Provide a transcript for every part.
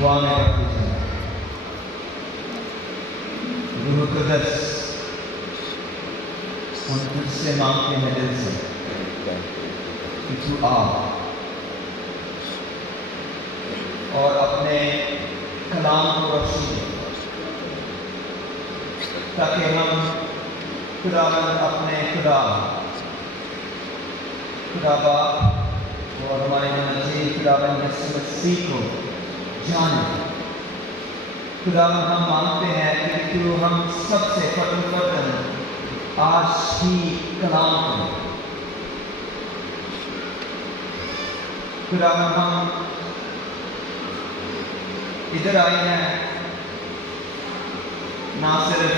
دعا میں کرتے چلیں. روح القدس ہم تجھ سے مانگتے ہیں دل سے کہ تو آ اور اپنے کلام کو روشنی دے تاکہ ہم خداوند اپنے خدا باپ اور ہمارے نزدیک خداوند یسوع مسیح کو جانیں. خداوند ہم مانگتے ہیں کہ تو ہم سب سے فضل آج ہی کلام کریں. خداوند ہم ادھر آئے ہیں نہ صرف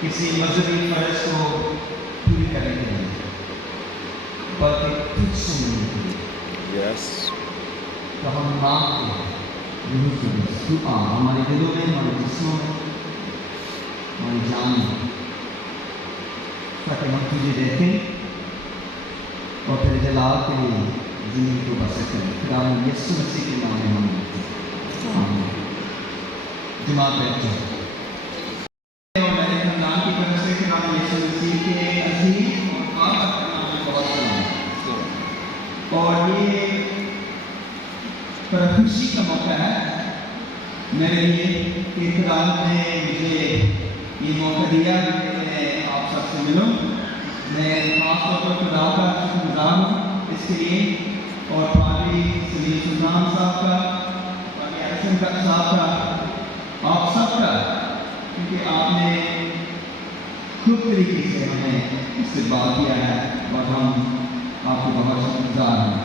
کسی مذہبی فرض کو پوری کرنے کے لیے بلکہ تجھ سے ملنے کے لیے. تو ہم مانگتے ہیں روح القدس تو آ ہمارے دلوں میں، ہمارے جسموں میں، ہماری جان میں، تاکہ ہم تجھے دیکھیں اور تیرے جلال کے لیے زندگی کو بسر کریں. خداوند یسوع مسیح کے نام میں ہم مانگتے ہیں. جماعت بیٹھ جائیں. اور میں نے خاندان کی طرف سے خداوند یسوع مسیح کے عظیم اور بابرکت نام میں بہت سلام. اور یہ بڑا خوشی کا موقع ہے میرے لیے کہ خداوند نے مجھے یہ موقع دیا کہ میں آپ سب سے ملوں. میں خاص طور پر خدا کا شکر گزار ہوں اس کے لیے، اور پادری سلیم سلطان صاحب کا، پادری احسن صاحب کا، آپ سب کا، کیونکہ آپ نے خود طریقے سے ہمیں استقبال کیا ہے اور ہم آپ کو بہت شکر گزار ہیں.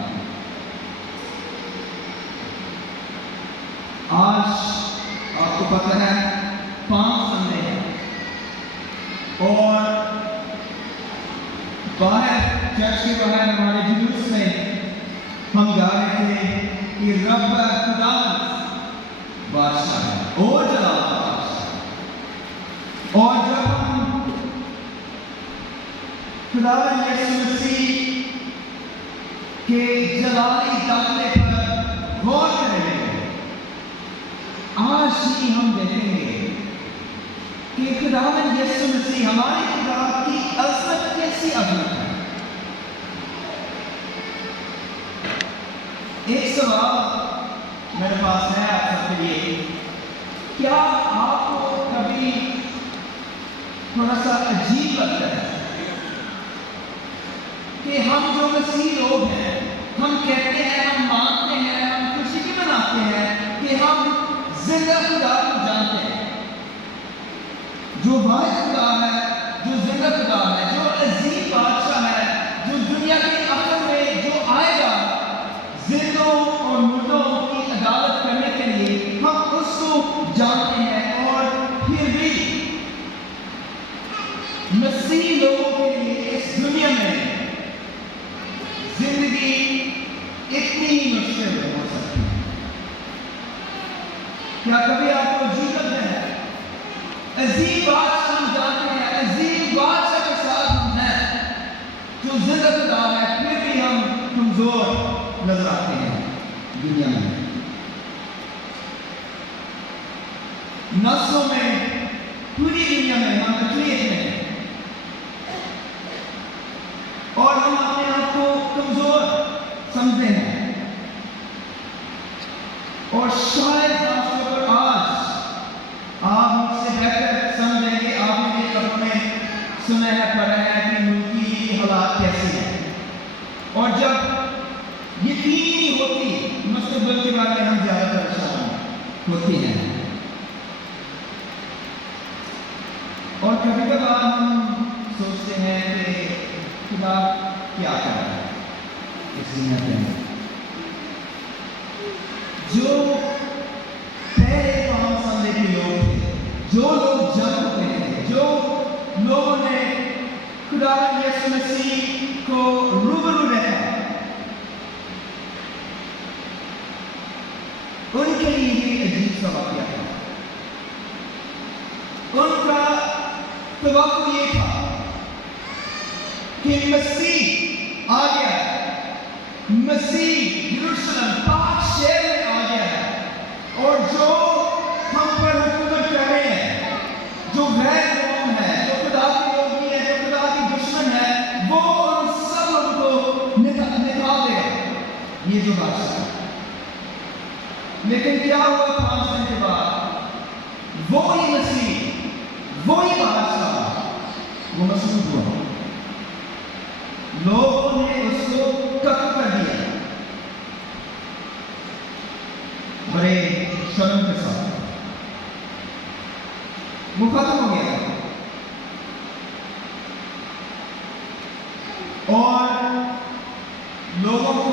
آج آپ کو پتہ ہے 5 سنڈے ہے اور باہر چرچ کے باہر ہمارے جلوس میں ہم گا رہے تھے کہ رب خدا بادشاہ ہے اور جلال بادشاہ ہے. اور جب ہم خدا یسوع مسیح کے جلالی داخلے پر غور کریں گے، آج ہی ہم دیکھیں گے کہ خداوند یسوع مسیح ہمارے خدا کی عظمت کیسی عظمت ہے. ایک سوال میرے پاس ہے آپ سب کے لیے. کیا آپ کو کبھی تھوڑا سا عجیب لگتا ہے کہ ہم جو مسیح لوگ ہیں، ہم کہتے ہیں، ہم مانتے ہیں، ہم خوشی بھی مناتے ہیں کہ ہم زندہ خدا کو جانتے ہیں، جو واحد خدا ہے، جو زندہ خدا ہے، جو عظیم بادشاہ ہے، جو دنیا کے آخر میں جو آئے گا زندوں اور مردوں کی عدالت کرنے کے لیے، ہم اس کو جانتے ہیں. اور پھر بھی مسیح لوگوں کے لیے اس دنیا میں زندگی اتنی مشکل ہو سکتی ہے. کیا کبھی آپ کو عجیب لگتا ہے؟ عظیم بادشاہ ہم جانتے ہیں، عظیم بادشاہ کے ساتھ ہم ہیں جو زندہ خدا ہے، پھر بھی ہم کمزور نظر آتے ہیں دنیا میں. نسلوں میں، پوری دنیا میں ہم اقلیت میں ہیں اور ہم اپنے آپ کو کمزور سمجھتے ہیں. اور شاید خاص طور پر آج آپ مجھ سے بہتر سمجھیں گے. آپ نے بھی اپنے سنا ہے، پڑھا ہے کہ ملکی حالات کیسے ہیں، اور جب یقین نہیں ہوتی مستقبل کے بارے میں ہم زیادہ پریشان ہوتی ہیں. اور کبھی کبھار ہم سوچتے ہیں کہ خدا کیا کر رہا ہے اس دنیا میں. جو پہلے قوم سمجھے کے لوگ تھے، جو لوگ جنگ ہوتے تھے، جو لوگوں نے خدا یسوع مسیح کو روبرو دیکھا، ان کے لیے یہ عجیب سا واقعہ تھا. ان کا توقع یہ تھا کہ مسیح آ گیا، مسیح یروشلم پاک شہر میں آ گیا ہے، لیکن کیا ہوا 5 دن کے بعد؟ وہی مسیح، وہی بادشاہ وہ مصلوب ہوا، لوگوں نے اس کو قتل کر دیا بڑے شرم کے ساتھ، وہ ختم ہو گیا۔ اور لوگوں کو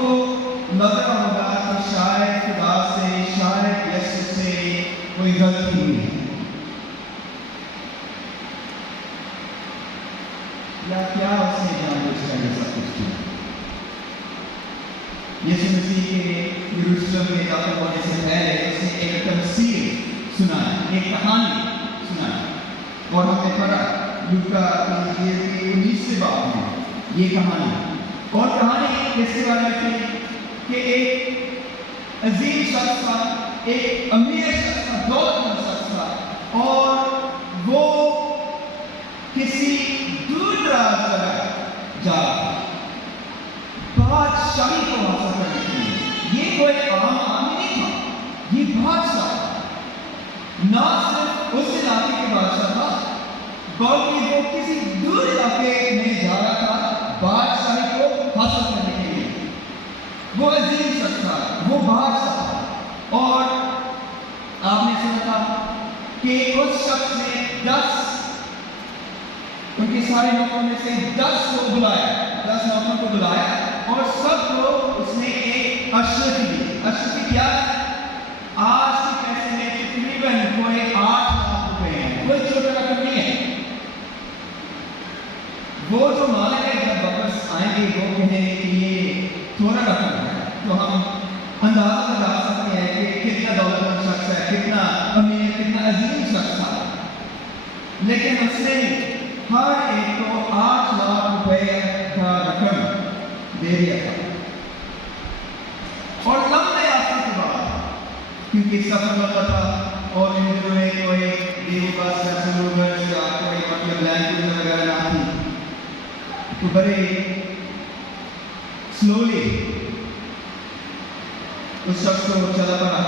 لگ رہا ہوگا کہ شاید خدا سے، شاید یسوع سے کوئی غلطی ہوئی ہے، یا کیا اس نے جان بوجھ کر یہ سب کچھ کیا۔ یسوع مسیح کے یروشلم میں داخل ہونے سے پہلے اس نے ایک تمثیل سنائی، ایک کہانی سنائی، اور ہم نے پڑھا لوکا کی 19 باب میں یہ کہانی، اور کہانی اس کے بارے میں تھی کہ ایک عظیم شخص تھا، ایک امیر شخص تھا، دولت مند شخص تھا، اور وہ کسی دور دراز جگہ جا رہا تھا بادشاہی کو حاصل کرنے کے لیے۔ یہ کوئی عام آدمی نہیں تھا، یہ بادشاہ نہ صرف اس علاقے کے بادشاہ تھا بلکہ وہ کسی دور علاقے میں جا رہا تھا بادشاہی کو حاصل کرنے کے لیے۔ وہ عظیم شخص تھا، وہ بادشاہ تھا، اور آپ نے سنا تھا کہ اس شخص نے 10 ان کے سارے نوکروں میں سے 10 کو بلایا، 10 نوکروں کو بلایا، اور سب کو اس نے ایک اشرفی دی۔ اشرفی کیا ہے؟ آج کے پیسے میں تقریباً کوئی 8 لاکھ روپے ہیں، کوئی چھوٹا رقم نہیں ہے۔ وہ جو مالک ہے جب واپس آئیں گے وہ کہیں کہ یہ تھوڑا رقم ہے، تو ہم اندازہ لگا سکتے ہیں کہ کتنا دولت مند شخص ہے، کتنا امیر، کتنا عظیم شخص تھا۔ لیکن اس نے ہر ایک کو 8 لاکھ روپے کا رقم دے دیا تھا، اور لمبے عرصے کے بعد، کیونکہ سفر لمبا تھا اور ان دنوں میں کوئی دیو پاس سلوگرز یا کوئی مطلب لینگویج وغیرہ نہ تھی، تو بڑے سلولی اس شخص کو چلا پڑا۔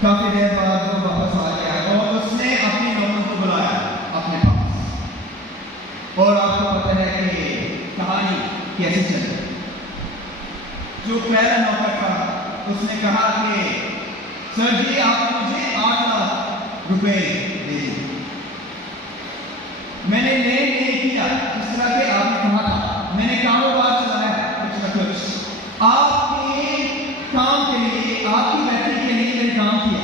کافی دیر بعد وہ واپس آ گیا اور اس نے اپنے نوکروں کو بلایا اپنے پاس، اور آپ کو پتہ ہے کہ کہانی کیسے چلی۔ جو پہلا نوکر تھا اس نے کہا کہ سر جی آپ مجھے 8 لاکھ روپے دے دیجیے، میں نے لین دین کیا اس طرح کہ آپ نے کہا تھا، میں نے کاروبار چلایا کچھ نہ کچھ، آپ کے کام کے لیے، آپ کی بہتری کے لیے میں نے کام کیا،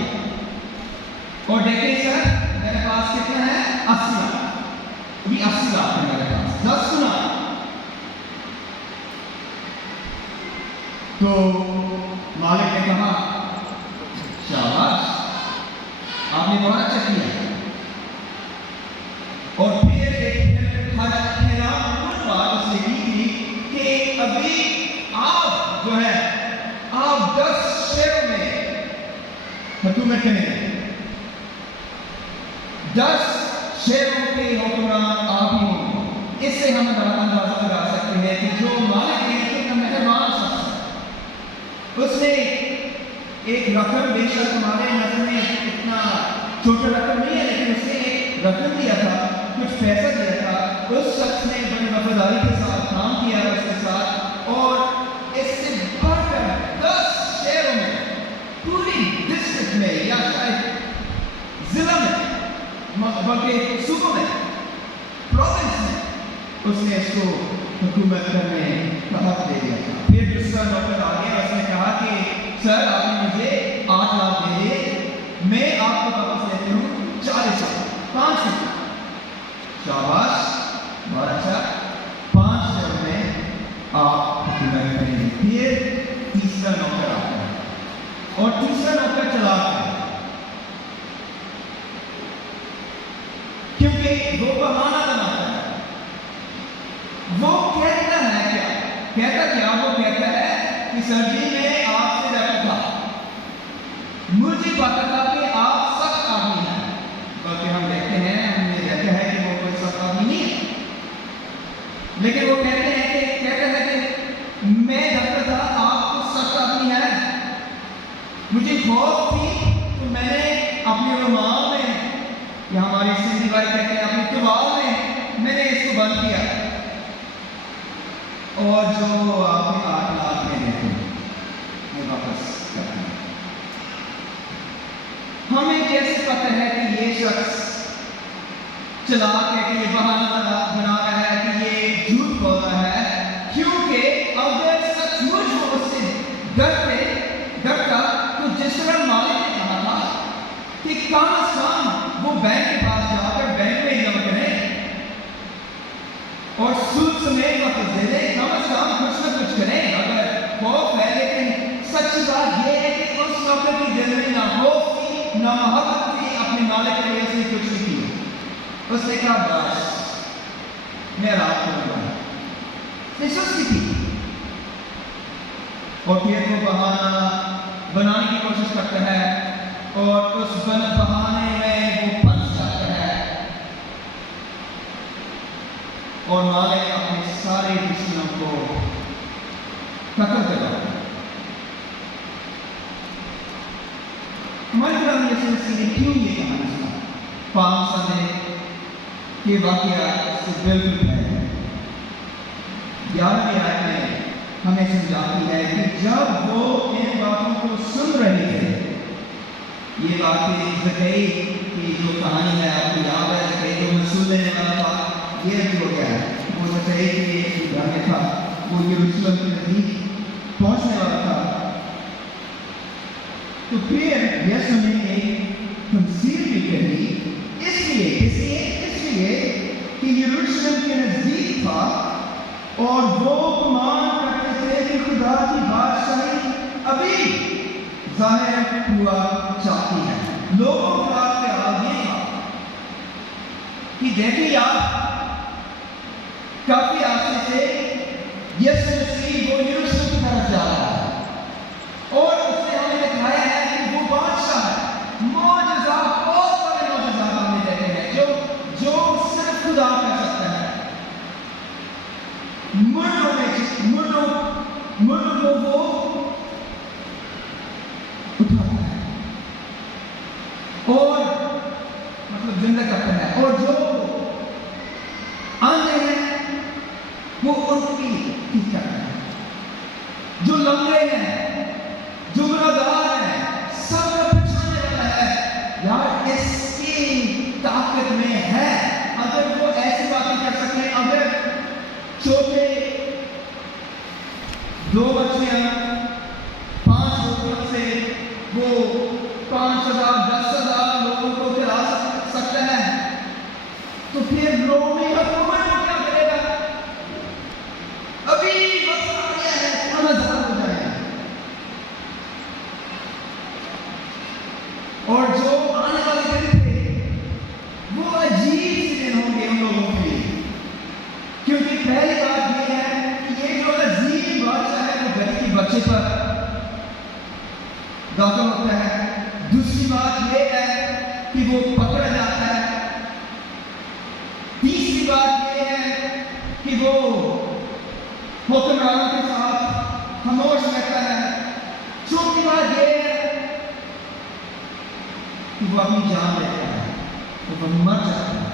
اور دیکھیں سر میرے پاس کتنا ہے؟ 80 لاکھ، ابھی 80 لاکھ ہے میرے پاس، 10 سنا۔ تو مالک نے کہا شاباش، آپ نے بہت اچھا کیا، اور پھر ایک حیران بات اس نے کی تھی کہ ابھی آپ جو ہے آپ 10 شہروں میں حکومت کریں، 10 شہروں کے حکمران آپ ہی ہوں گے۔ اس سے ہم اندازہ لگا سکتے ہیں کہ جو مالک ہے کتنا مہربان شخص ہے۔ اس نے ایک رقم، بے شک ہمارے نظر میں اتنا چھوٹا رقم نہیں ہے، لیکن اس نے ایک رقم دیا تھا، کچھ پیسہ دیا تھا۔ اس شخص نے بڑی وفاداری کے ساتھ کام کیا اس کے ساتھ، اور اس سے بڑھ کر 10 شہروں میں، پوری ڈسٹرکٹ میں یا شاید ضلع میں، بلکہ صوبوں میں، پروونس میں، اس نے اس کو حکومت کرنے کا حق دے دیا تھا۔ پھر دوسرا نوکر آ گیا، اس نے کہا کہ سر آپ نے مجھے 8 لاکھ دے دیے، میں آپ کو واپس لیتی ہوں 40 لاکھ، 5 لاکھ۔ شاباش، بہت اچھا، 5 شہروں میں آپ حکومت کریں گے۔ پھر تیسرا نوکر آتا ہے، اور تیسرا نوکر چلا گیا، کیونکہ وہ بہانہ بناتا ہے۔ وہ کہتا ہے کیا وہ کہتا ہے کہ سر جی میں آپ سے رہتا تھا، مجھے پتا تھا کہ آپ سخت آدمی ہیں، بلکہ ہم دیکھتے ہیں، ہم نے دیکھا ہے کہ وہ کوئی سخت آدمی نہیں ہے، لیکن وہ کہتا ہے کہ میں جانتا تھا آپ کو سخت آدمی ہے، مجھے خوف تھی تو میں نے اپنے رومال میں یا ہماری سندھی بھائی کہتے ہیں اپنے ٹوال میں نے اس کو بند کیا اور جو آپ نے 8 لاکھ میں دیتے وہ واپس کرتے ہیں. ہمیں کیسے پتہ ہے کہ یہ شخص چلاک ہے کہ یہ بہانہ بنا رہا ہے کہ یہ جھوٹ بول رہا ہے؟ کیونکہ اگر سچ مچ وہ اس سے ڈرتا تو جس طرح مالک نے کہا تھا کہ کم از کم وہ بینک کے پاس جا کر بینک میں جمع کریں اور سود سمیت واپس دے دیں، کم از کم کچھ نہ کچھ کریں اگر خوف ہے. لیکن سچ بات یہ ہے کہ اس وقت کی دل میں نہ خوف تھی نہ محبت تھی اپنے مالک کے لیے، اس نے کچھ نہیں کیا. اس نے کہا بس میں رات کو بنا سستی تھی اور پھر وہ بہانہ بنانے کی کوشش کرتا ہے اور اس بہانے میں وہ پھنس جاتا ہے اور مالک اپنے سارے دشمنوں کو قتل کر دیتا ہے. ہمارے قرآن یسوع مسیح نے کیوں یہ کہانی سنا؟ پالم سنڈے کے واقعہ سے بالکل ہے. 11ویں آیت میں ہمیں سمجھاتی ہے کہ جب وہ ان باتوں کو سن رہے تھے، یہ باتیں زکئی کی جو کہانی ہے آپ کو یاد ہے، زکئی جو مسئول لینے والا تھا یہ بھی ہو گیا ہے. وہ زکئی کے گھر میں تھا، وہ یروشلم کے نزدیک پہنچنے والا تھا. تو پھر یسوع نے ایک تمثیل بھی کہی اس لیے کہ یروشلم کے نزدیک تھا اور وہ گمان کرتے تھے کہ خدا کی بادشاہی ابھی ظاہر ہوا چاہتی ہے. لوگوں کا خیال یہ تھا کہ دیکھیے آپ کافی عرصے سے یسوع مسیح وہ یروشلم کی طرف جا رہا ہے اور اس نے ہمیں دکھایا ہے کہ وہ بادشاہ ہے. معجزات، بہت سارے معجزات ہم نے دیکھے ہیں جو صرف خدا کر سکتا ہے. مردوں کو وہ اٹھاتا ہے اور مطلب زندہ کرتا ہے، اور جو اندھے ہیں وہ ان کی ٹھیک کرتا ہے، جو لنگڑے ہیں، جو گنہگار ہیں، سب کا بچانے والا ہے. یار اس کی طاقت میں ہے. اگر وہ ایسی باتیں کر سکتے ہیں، اگر چھوٹے 2 بچیاں 5 روپیوں سے وہ 5,000 10,000 لوگوں کو کھلا سکتا ہے تو پھر رومی حکومت کو کیا کرے گا؟ ابھی وقت آ گیا ہے، ہم آزاد ہو جائیں. اور جو آنے والے دن تھے وہ عجیب سے دن ہوں گے ان لوگوں کے لیے، کیونکہ پہلی بات یہ ہے کہ یہ جو عظیم بادشاہ ہے وہ گھر کی بچے پر داخل ہوتا ہے. دوسری بات یہ ہے کہ وہ پکڑا جاتا ہے. تیسری بات یہ ہے کہ وہ حکمرانوں کے ساتھ خاموش رہتا ہے. چوتھی بات یہ ہے کہ وہ اپنی جان لیتا ہے، وہ مر جاتا ہے.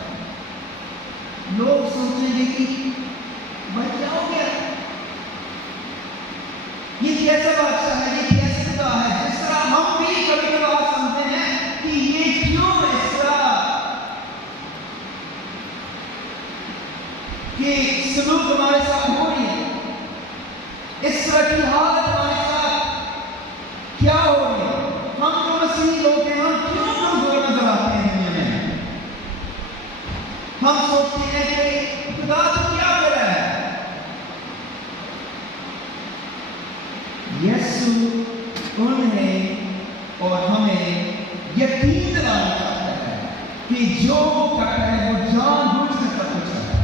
لوگ سوچیں گے کہ بھائی کیا ہو گیا، یہ کیسا بادشاہ ہے، یہ کیسے خدا ہے؟ جس طرح ہم بھی کبھی کبھار سمجھتے ہیں کہ یہ کیوں اس طرح کہ سلوک ہمارے ساتھ ہو رہی ہے، اس طرح کی حالت ہمارے ساتھ کیا ہو رہی ہے. ہم جو مسیحی لوگ ہیں ہم کیوں کمزور نظر آتے ہیں دنیا میں؟ ہم سوچتے ہیں کہ خدا تو کیا کر رہا ہے. یسوع انہیں اور ہمیں یقین دلانا چاہتا ہے کہ جو وہ کرتا ہے وہ جان بوجھ کر سب کچھ کرتا ہے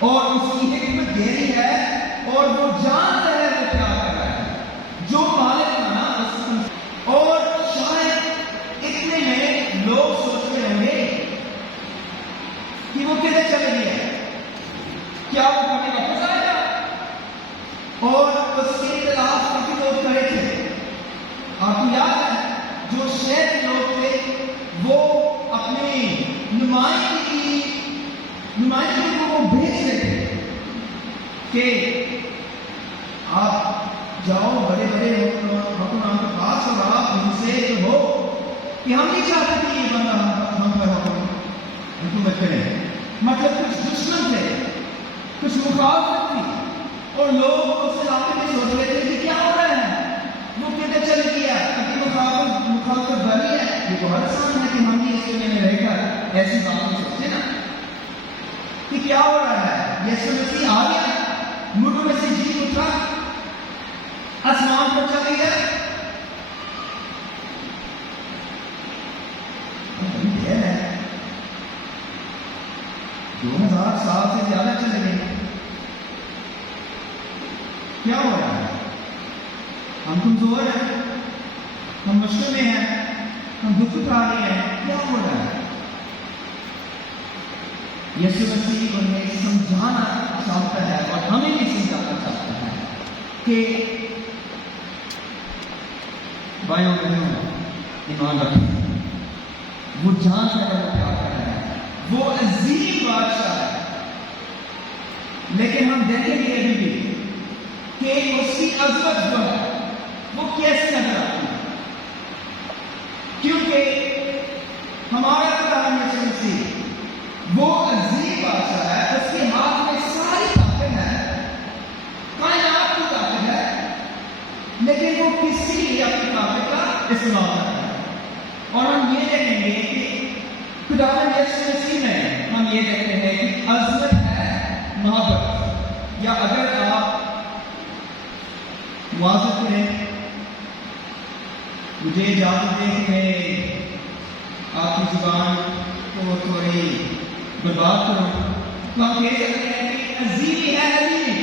اور اس کی حکمت دینی ہے اور وہ جانتا ہے وہ کیا کر رہا ہے. جو مالک تھا نا اور شاید اتنے میں لوگ سوچ رہے ہوں گے کہ وہ کدھر چلے گیا، کیا وہ کبھی واپس آئے گا؟ اور اس کے خلاف کافی لوگ کھڑے تھے. آپ کہ آپ جاؤ بڑے بڑے حکمران کے پاس اور آپ ان سے جو ہو کہ ہم نہیں چاہتے کہ یہ بندہ ہم پر حکومت کرے. مطلب کچھ دشمن تھے, کچھ مخالفت تھی اور لوگ اس علاقے میں سوچ رہے تھے کہ کیا ہو رہا ہے, وہ کدھر چل گیا, کبھی مخالفت بڑی ہے. یہ تو ہر آسان ہے کہ ہم بھی اس دنیا میں رہ کر ایسی باتیں سوچتے نا کہ کیا ہو رہا ہے. یسوع مسیح آ گیا, مردوں میں سے جی اٹھا, آسمان پر چلے گئے. ہے 2000 سال سے زیادہ چلے گئے. کیا ہو رہا ہے؟ ہم کمزور ہیں, ہم مشکل میں ہیں, ہم دکھ اٹھا رہے ہیں. کیا ہو رہا ہے؟ یسوع مسیح انہیں سمجھانا چاہتا ہے اور ہمیں بھی سمجھانا چاہتا ہے کہ بھائیوں بہنوں ایمان رکھیں, وہ جانتا ہے وہ کیا کر رہا ہے, وہ عظیم بادشاہ ہے. لیکن ہم دیکھیں گے ابھی بھی کہ اس کی عظمت جو ہے وہ کیسے نظر آتی ہے, کیونکہ ہمارا خدا یسوع مسیح وہ عظیم بادشاہ ہے, اس کے ہاتھ میں ساری طاقت ہے, کائنات کی طاقت ہے, لیکن وہ کسی لیے اپنی طاقت کا استعمال کرتا ہے. اور ہم یہ دیکھیں گے کہ خدا یسوع مسیح میں ہم یہ دیکھتے ہیں کہ عظمت ہے محبت. یا اگر آپ واضح کریں, مجھے اجازت دیں کہ آپ کی زبان کو تھوڑی برباد کروں, تو ہم کہہ سکتے ہیں کہ عظیم ہے عظیم,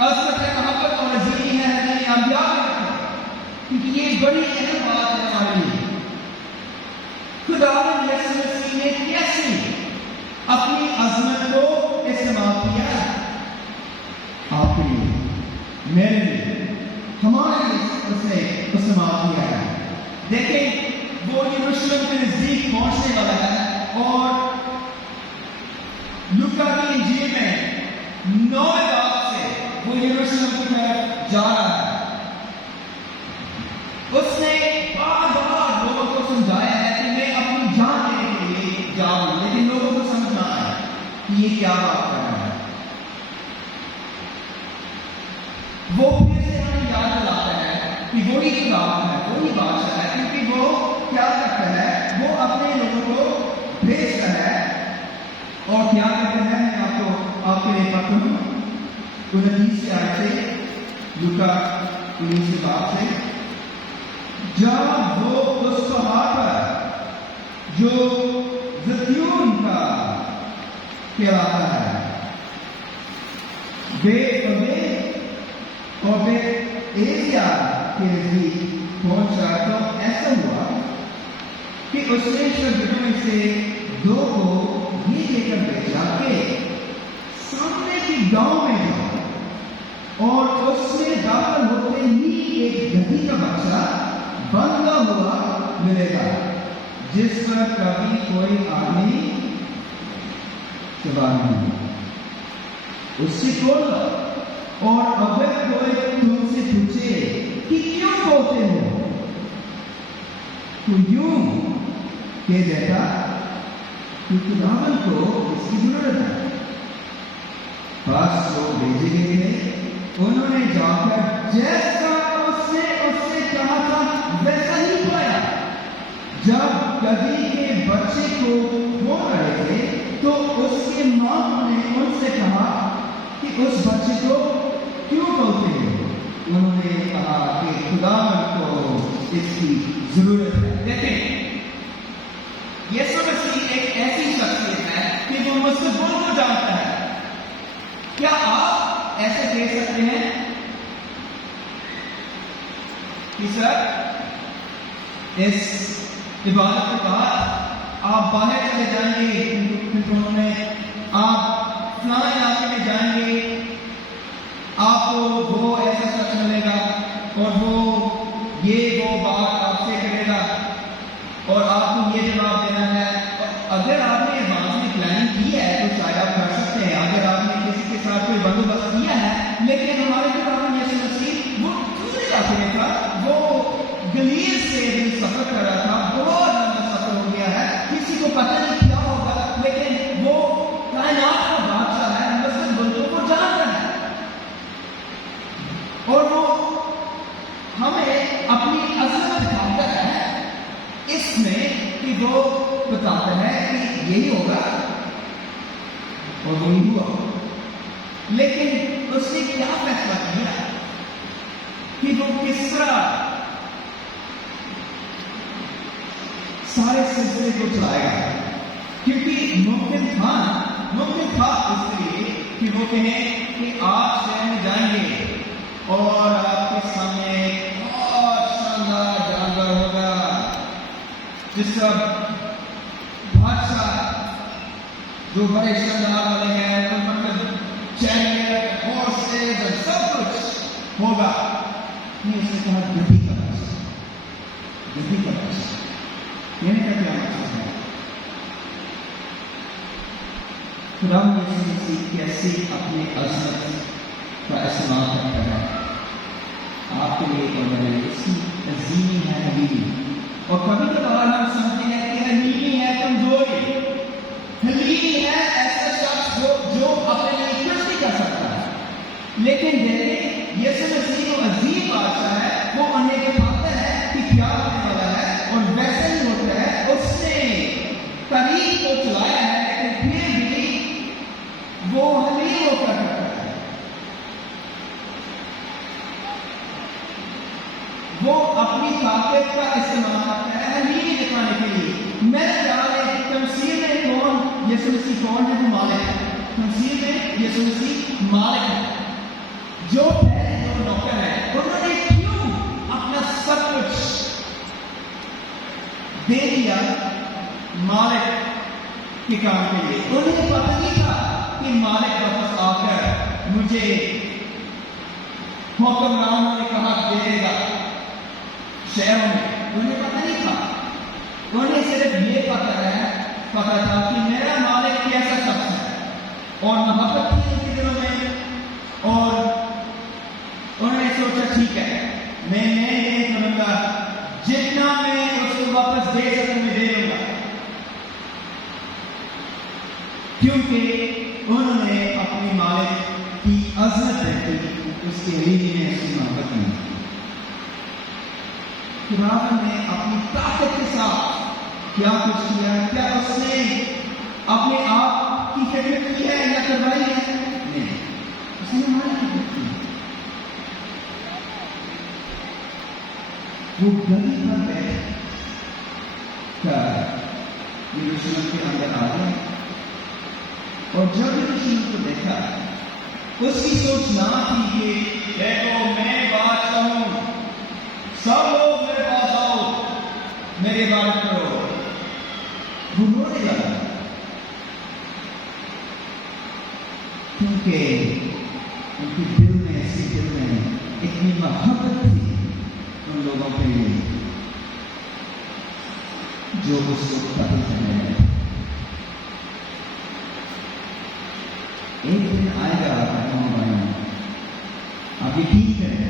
عظمت ہے محبت اور عظیم ہے عظیم. آپ یاد رکھیں کیونکہ یہ بڑی اہم بات ہے ہمارے لیے. خدا یسوع مسیح نے کیسے اپنی عظمت کو استعمال کیا آپ کے لیے, میرے لیے, ہمارے لیے اس نے استعمال کیا ہے. دیکھیں وہ یروشلم کے نزدیک پہنچنے والا ہے اور لوکا کی انجیل میں 9 باب سے وہ یروشلم کی طرف جا رہا ہے. اس نے بار بار لوگوں کو سمجھایا ہے کہ میں اپنی جان دینے کے لیے جاؤں, لیکن لوگوں کو سمجھ نہ آیا کہ یہ کیا بات کر رہا ہے. وہ پھر سے ہمیں یاد دلاتا ہے کہ وہی خدا ہے, وہی بادشاہ ہے, کیونکہ وہ کیا کرتا ہے, وہ اپنے لوگوں کو بھیجتا ہے. اور کیا کرتا ہے, میں آپ کے لیے پڑھتا ہوں 29 آیت سے, لوکا 19 باب سے. جب وہ اس پہاڑ پر جو زیتون کا کہلاتا ہے بے اور بے ایریا کے نزدیک پہنچا, تو ایسا ہوا کہ اس نے شاگردوں میں سے 2 کو یہ لے کر بھیجا کہ سامنے کی گاؤں میں جاؤ اور اس میں داخل ہوتے ہی ایک گدھی کا بچہ بندھا ہوا ملے گا, جس پر کبھی کوئی آدمی سوار نہیں. اس سے کھولو, اور اگر کوئی تم سے پوچھے کہ کیوں کھولتے ہو, تو یوں کہہ دیتا کہ خداوند کو اس کی ضرورت ہے. بس جو بھیجے گئے تھے انہوں نے جا کر جیسا اس سے کہا تھا ویسا ہی پایا. جب گدھی کے بچے کو کھول رہے تھے تو اس کے ماں نے ان سے کہا کہ اس بچے کو کیوں کھولتے ہو. انہوں نے کہا کہ خداوند کو اس کی ضرورت ہے. دیکھیں, یسوع مسیح ایک ایسی شخصیت ہے کہ وہ مستقبل کو جانتا ہے. کیا آپ ایسے کہہ سکتے ہیں کہ سر اس عبادت کے بعد آپ باہر چلے جائیں گے, آپ فلاں علاقے میں جائیں گے, آپ کو وہ ایسا شخص ملے گا اور وہ بات آپ سے کرے گا اور آپ کو یہ جواب دینا ہے. اگر آپ نے ایڈوانس میں پلاننگ کی ہے تو شاید آپ کر سکتے ہیں. اگر آپ نے کسی کے ساتھ کوئی بندوبست کیا ہے گلیل سے بھی سفر کر رہا تھا، بہت لمبا سفر ہو گیا ہے، کسی کو پتہ نہیں کیا ہوگا، لیکن وہ کائنات کا بادشاہ ہے، مثلاً ملکوں کو جانتا ہے، اور وہ ہمیں اپنی عظمت دکھاتا ہے اس میں کہ وہ بتاتا ہے کہ یہی ہوگا، اور وہی ہوا۔ لیکن اس نے کیا فیصلہ کیا کہ وہ کس طرح سارے سلسلے کو چلائے گا، کیونکہ ممکن تھا اس لیے کہ وہ کہیں کہ آپ شہر میں جائیں گے اور آپ کے سامنے بہت شاندار جانور ہوگا، جس کا بادشاہ جو بڑے شاندار والے ہیں، مطلب چیریٹ، ہارسز اور سب کچھ ہوگا۔ یہ اس نے کہا گدھی کا بادشاہ، یعنی کا کیا مقصد ہے؟ خدا یسوع مسیح کیسے اپنے عظمت کا استعمال کرتا ہے آپ کے لیے اور میرے لیے؟ اس کی عظیمی ہے حلیمی، اور کبھی کبھار ہم سمجھتے ہیں کہ حلیمی ہے کمزوری، حلیمی ہے ایسا شخص جو اپنے لیے کچھ نہیں کر سکتا ہے، لیکن دیکھیں یسوع مسیح جو عظیم بادشاہ ہے وہ انہیں بتاتا ہے کہ کیا ہونے والا ہے، اور ویسا ہی ہوتا ہے۔ اس نے تاریخ کو چلایا ہے، لیکن پھر بھی وہ حلیم ہو کر کرتا ہے، وہ اپنی طاقت کا استعمال کرتا ہے حلیمی دکھانے کے لیے۔ میرا خیال ہے تمثیل میں یسوع مسیح کون ہے؟ وہ مالک ہے۔ تمثیل میں یسوع مسیح مالک ہے، جو پہلے جو نوکر ہے انہوں نے کیوں اپنا سب کچھ دے دیا مالک کے کام کے لیے؟ انہیں پتہ نہیں تھا کہ مالک واپس آ کر مجھے حکمرانوں نے کہا دے دے گا شہروں میں، انہیں پتہ نہیں تھا۔ انہیں صرف یہ پتہ تھا کہ میرا مالک کیسا شخص ہے، اور محبت تھی ان کے دلوں میں، اور انہوں نے سوچا ٹھیک ہے میں یہ کروں گا، جتنا میں اس کو واپس دے سکوں میں دے دوں گا، کیونکہ انہوں نے اپنے مالک کی عظمت دیکھی، اس کے لیے میں اس کی محبت نہیں۔ خدا نے اپنی طاقت کے ساتھ کیا کچھ کیا؟ کیا اس نے اپنے آپ کی خدمت کی ہے یا کروائی ہے؟ نہیں، اس نے ہماری خدمت کی۔ وہ گلی پر بیٹھ کر یروشلم کے اندر آ گیا، اور جب یروشلم کو دیکھا اس کی سوچ نہ تھی کہ دیکھو میں بادشاہ ہوں، سب لوگ میرے پاس آؤ، میری عبادت کرو۔ وہ رونے لگا کیونکہ ان کے دل میں اتنی محبت تھی ان لوگوں کے لیے جو اس کو قتل کرنے لگے۔ ایک دن آئے گا آپ یقین کریں،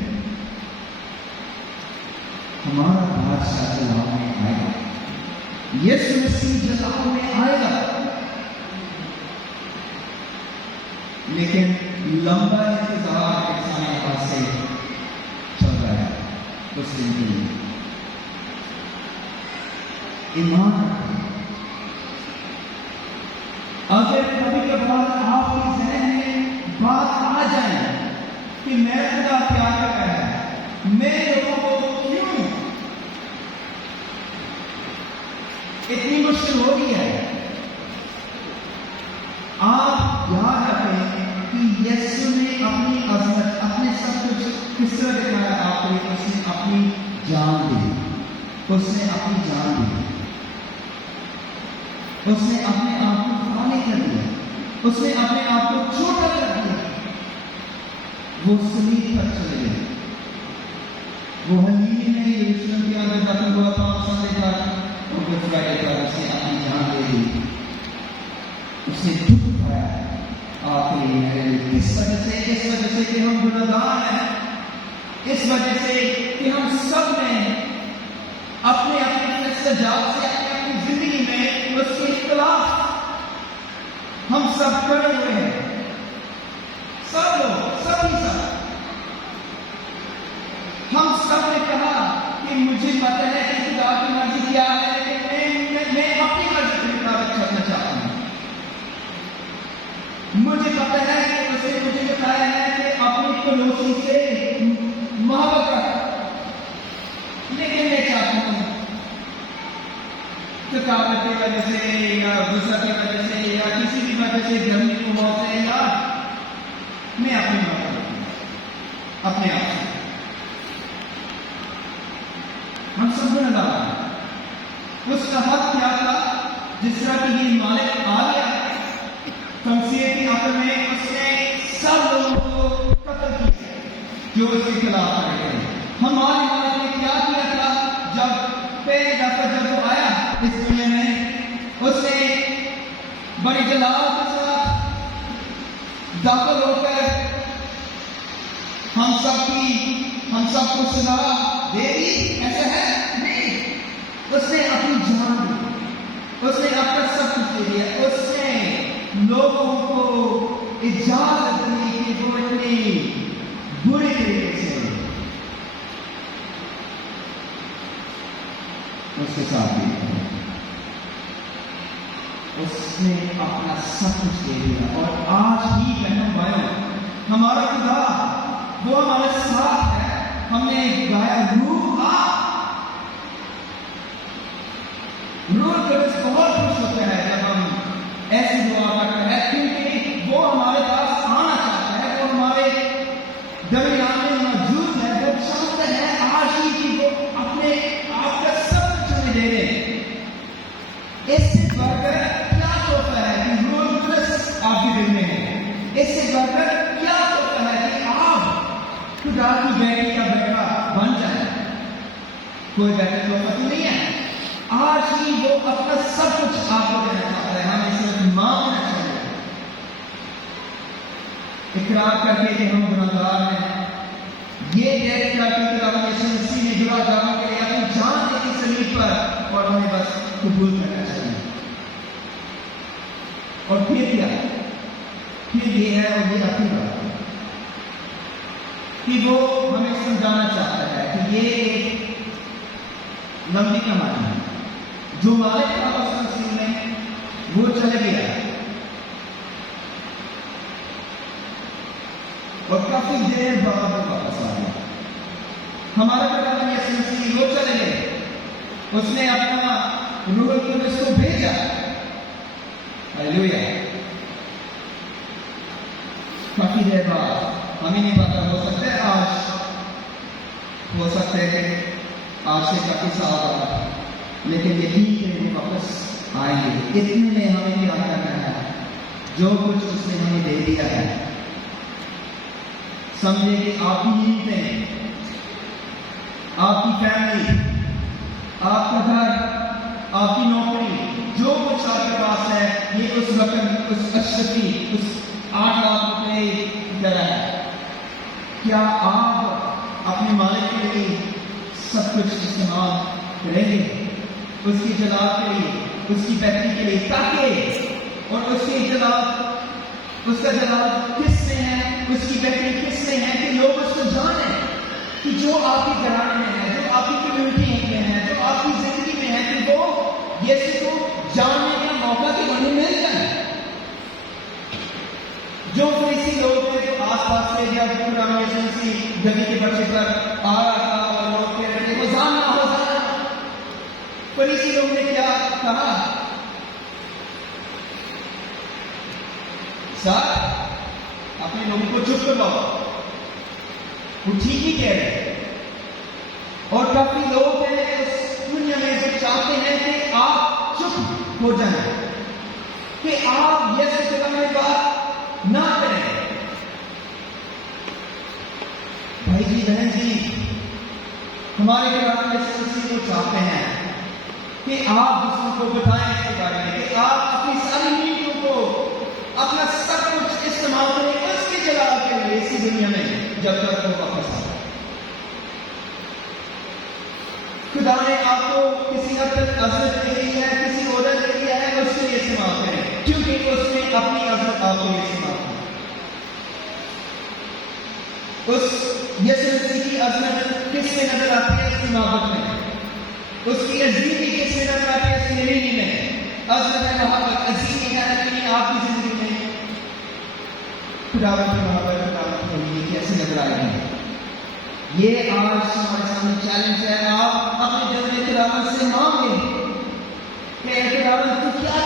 ہمارا بادشاہ جلال میں آئے گا، یسوع مسیح جلال میں آئے گا، لیکن لمبا انتظار انسان کے پاس سے چل رہا ہے اس دن کے لیے۔ ایمان اگر کبھی کبھار آپ کے ذہن میں بات آ جائے کہ میرا خدا کیا کر رہا ہے، میں لوگوں کو کیوں اتنی مشکل ہو رہی ہے، آپ یاد رکھیں کہ یسوع نے اپنی عظمت، اپنے سب کچھ کس طرح دکھایا آپ کو؟ اس نے اپنی جان دی، اس نے اپنی جان دی، اس نے اپنے آپ کو خالی کر دیا، اس نے اپنے آپ کو چھوٹا کر دیا، وہ صلیب پر چلے گئے، وہ حلیمی میں یروشلم کے اندر داخل ہوا تھا، سنڈے کا اور گڈ فرائیڈے کا اس نے اپنی جان دے دی، اس نے دکھ اٹھایا آپ کے لیے میرے لیے۔ اس وجہ سے کہ ہم گنہگار ہیں، اس وجہ سے کہ ہم سب میں سجاد سے اپنی زندگی میں اس کے خلاف ہم سب کھڑے ہوئے ہیں، سب لوگ، سبھی سب، ہم سب نے کہا کہ مجھے پتہ ہے کہ خدا کی مرضی کیا ہے، لیکن میں اپنی مرضی کے مطابق چلنا چاہتا ہوں۔ مجھے پتہ ہے کہ اسے مجھے بتایا ہے کہ اپنی کلوسی سے محبت رکھ، لیکن میں چاہتا ہوں تھکاوٹ کی وجہ سے یا غصہ کی وجہ سے یا کسی بھی وجہ سے گرمی کو موت سے یا میں اپنی محبت رکھوں اپنے آپ سے۔ ہم سب کو نظر آ اس کا حق کیا تھا؟ جس طرح کہ یہ مالک آ گیا تمثیل کی آخر میں اس نے سب لوگوں کو قتل کیا جو اس کے خلاف کھڑے تھے۔ ہمارے مالک نے کیا کیا تھا؟ جب پہلی دفعہ جب وہ آیا اس دنیا میں، اس نے بڑی جلال کے ساتھ داخل ہو کر ہم سب کو سزا دے دی؟ ایسا ہے نہیں، اس نے اپنی جان دی، اس نے اپنا سب کچھ دے دیا، اس نے لوگوں کو اجازت دی کہ وہ اتنی بری طریقے سے اس کے ساتھ بھی اس نے اپنا سب کچھ دے دیا۔ اور آج ہی بہنوں بھائیوں ہمارا خدا وہ ہمارے ساتھ ہے۔ ہم نے گایا روح قدس بہت خوش ہوتا ہے جب ہم ایسی دعا کرتے ہیں، کیونکہ وہ ہمارے پاس آنا چاہتا ہے، وہ ہمارے درمیان میں موجود ہے، وہ چاہتا ہے آج ہی کہ وہ اپنے آپ کا سب کچھ ہمیں دے دے۔ اس سے بڑھ کر کیا تحفہ ہے کہ روح قدس آپ کے دل میں ہے؟ اس سے بڑھ کر کیا تحفہ ہے کہ آپ خدا کی بیٹی یا بیٹا بن جائیں؟ کوئی بیٹا تحفہ تو نہیں ہے۔ آج ہی وہ اپنا سب کچھ آپ کو دینا چاہتا ہے، ہمیں صرف مانگنا چاہیے، اقرار کر کے کہ ہم گناہگار ہیں، یہ دیکھ کر کہ خدا یسوع مسیح نے گناہگاروں کے لیے اپنی جان دے دی صلیب پر، اور ہمیں بس قبول کرنا چاہیے۔ اور پھر کیا؟ پھر یہ ہے، اور یہ اپنی بات ہے کہ وہ ہمیں سمجھانا چاہتا ہے کہ یہ ایک لمبی کہانی ہے۔ جو مالک تھا اس مسیح میں وہ چلے گیا اور کافی دیر بعد وہ واپس آ گیا۔ ہمارا خدا یسوع مسیح وہ چلے گئے، اس نے اپنا روح القدس کو بھیجا۔ ہلیلویا۔ کافی دیر بعد، ہمیں نہیں پتا، ہو سکتا ہے آج، ہو سکتا ہے کہ آج سے کافی سال بعد، لیکن یقین کہ وہ واپس آئیں گے۔ اتنے میں ہمیں کیا کرنا ہے؟ جو کچھ اس نے ہمیں دے دیا ہے، سمجھے کہ آپ کی نیندیں، آپ کی فیملی، آپ کا گھر، آپ کی نوکری، جو کچھ آپ کے پاس ہے، یہ اس رقم، اس اشرفی، اس 8 لاکھ روپے کی طرح ہے۔ کیا آپ اپنے مالک کے لیے سب کچھ استعمال کریں گے؟ اس کی جلال کے لیے، اس کی بہتری کے لیے، تاکہ اور اس کی جلال، اس کا جلال کس میں ہے، اس کی بہتری کس میں ہے کہ لوگ اس کو جانیں کہ جو آپ کی گھرانے میں ہے، جو آپ کی کمیونٹی میں ہے، جو آپ کی زندگی میں ہے، کہ وہ یسوع کو جاننے کا موقع کہ انہیں مل جائے۔ جو فریسی لوگ تھے جو آس پاس سے جب خدا یسوع مسیح گدی کے بچے پر آ رہا تھا اور لوگ کہہ رہے تھے ہوزانا ہوزانا، فریسی لوگ نے کیا کہا؟ سر اپنے لوگوں کو چپ کرواؤ، وہ ٹھیک ہی کہہ رہے ہیں۔ اور کافی لوگ ہیں اس دنیا میں جو چاہتے ہیں کہ آپ چپ ہو جائیں، کہ آپ یسوع کے بارے میں بات نہ کریں۔ بھائی جی، بہن جی، ہمارے خدا یسوع مسیح کو چاہتے ہیں کہ آپ دوسروں کو بتائیں اس کے بارے میں، کہ آپ اپنی ساری نیتوں کو، اپنا سب کچھ استعمال کریں اس کے جلال کے لیے اسی دنیا میں جب تک وہ واپس آئے۔ خدا نے آپ کو کسی کسی حد تک عظمت کے لیے ہے، کسی عہدے کے لیے ہے، اس کے لیے استعمال کریں، کیونکہ اس نے اپنی عظمت آپ کے لیے استعمال کی۔ اس یسوع مسیح کی عظمت کس میں نظر آتی ہے؟ اس کی محبت میں۔ اس کی عظیمی کس میں نظر آتی ہے؟ اس کی نریمی میں۔ عظمت ہے محبت، عظیمی ہے لیکن آپ کی زندگی میں خداوند کی محبت، خداوند کی نریمی کیسے نظر آئے گی؟ یہ آج ہمارے سامنے چیلنج ہے۔ آپ اپنے دل میں خداوند سے مانگیں کہ خداوند تو کیا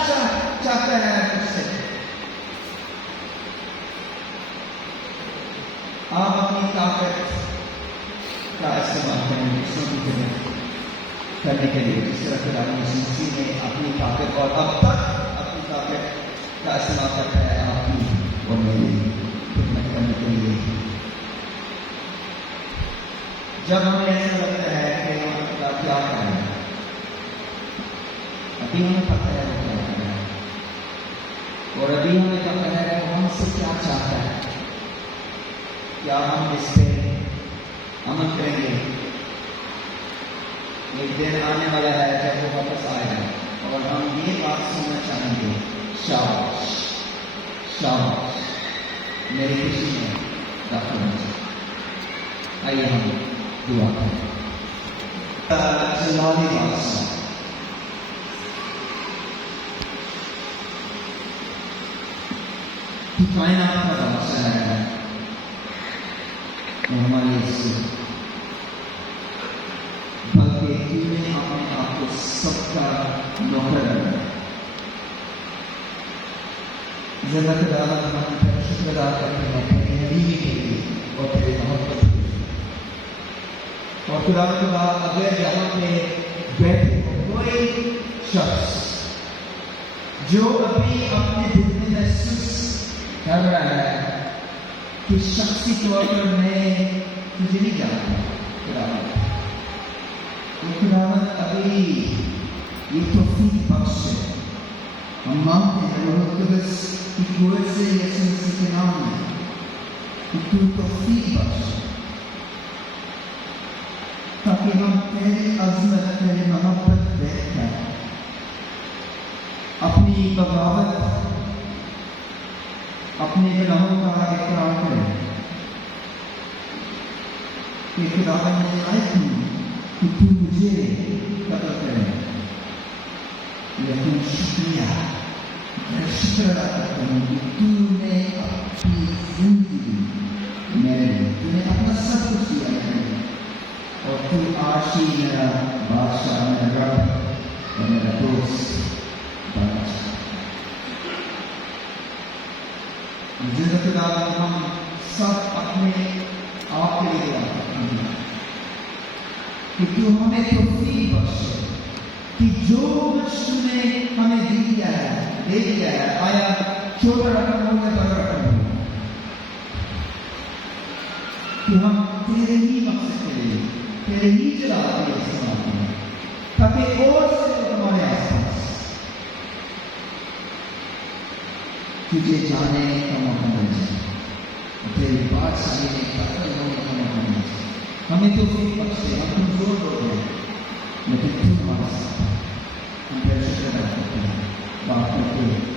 چاہتا ہے مجھ سے۔ آپ اپنی طاقت کا استعمال کریں دوسروں کی خدمت کرنے کے لیے، جس طرح خداوند یسوع مسیح نے اپنی طاقت اور اب تک اپنی طاقت کا استعمال کرتا ہے آپ کی اور میری خدمت کرنے کے لیے۔ جب ہمیں ایسا لگتا ہے کہ ہم خدا کیا کریں، ابھی ہمیں پتہ ہے وہ کیا کرنا ہے، اور ابھی ہمیں پتہ ہے وہ ہم سے کیا چاہتا ہے، کیا ہم اس پہ عمل کریں گے؟ ایک دن آنے والا ہے جب وہ واپس آئے گا اور ہم یہ بات سننا چاہیں گے، شاباش شاباش میری خوشی میں داخل ہو جائے۔ آئیے ہم دعا کریں۔ جلالی بادشاہ، تو کائنات کا بادشاہ ہے، وہ ہماری عزت، بلکہ تو نے اپنے آپ کو سب کا نوکر بنایا۔ زندہ خداوند ہم تیرا شکر ادا کرتے ہیں تیری نبی کے لیے اور تیری محبت کے لیے۔ اور خداوند خدا اگر یہاں پہ بیٹھے کوئی شخص جو ابھی اپنے دل میں محسوس کر رہا ہے کہ شخصی طور پر میں تجھے نہیں جانتا خداوند، تو خداوند ابھی یہ توفیق بخش ہے۔ ہم مانگتے ہیں روح القدس کی قوت سے یسوع مسیح کے نام میں کہ تو توفیق بخش تاکہ ہم تیری عظمت، تیری محبت دیکھ کر اپنی بغاوت، اپنے گناہوں کا اقرار کریں کہ خداوند میں لائق ہوں کہ تو مجھے قتل کرے، لیکن شکریہ، میں شکر ادا کرتا ہوں کہ تو نے اپنی زندگی میں تو نے اپنا سب کچھ دیا ہے، اور تو آج ہی میرا بادشاہ، میرا رب اور میرا دوست بنا۔ زندہ خداوند ہم سب اپنے آپ کے لیے دعا کرتے ہیں کہ تو ہمیں توفیق بخشے کہ جو کچھ تو نے ہمیں دے دیا ہے، آیا چھوٹا رقم ہو یا بڑا رقم ہو، کہ ہم تیرے ہی مقصد کے لیے، تیرے ہی چلا کے استعمال کریں، تاکہ اور سے ہمارے آس پاس تجھے جانے کا موقع مل جائے، تیری بات سننے کا موقع مل جائے۔ ہمیں توفیق بخشے، ہم کمزور لوگ ہیں لیکن تو ہمارے ساتھ، ہم تیرا شکر ادا کرتے ہیں، بات کرتے ہیں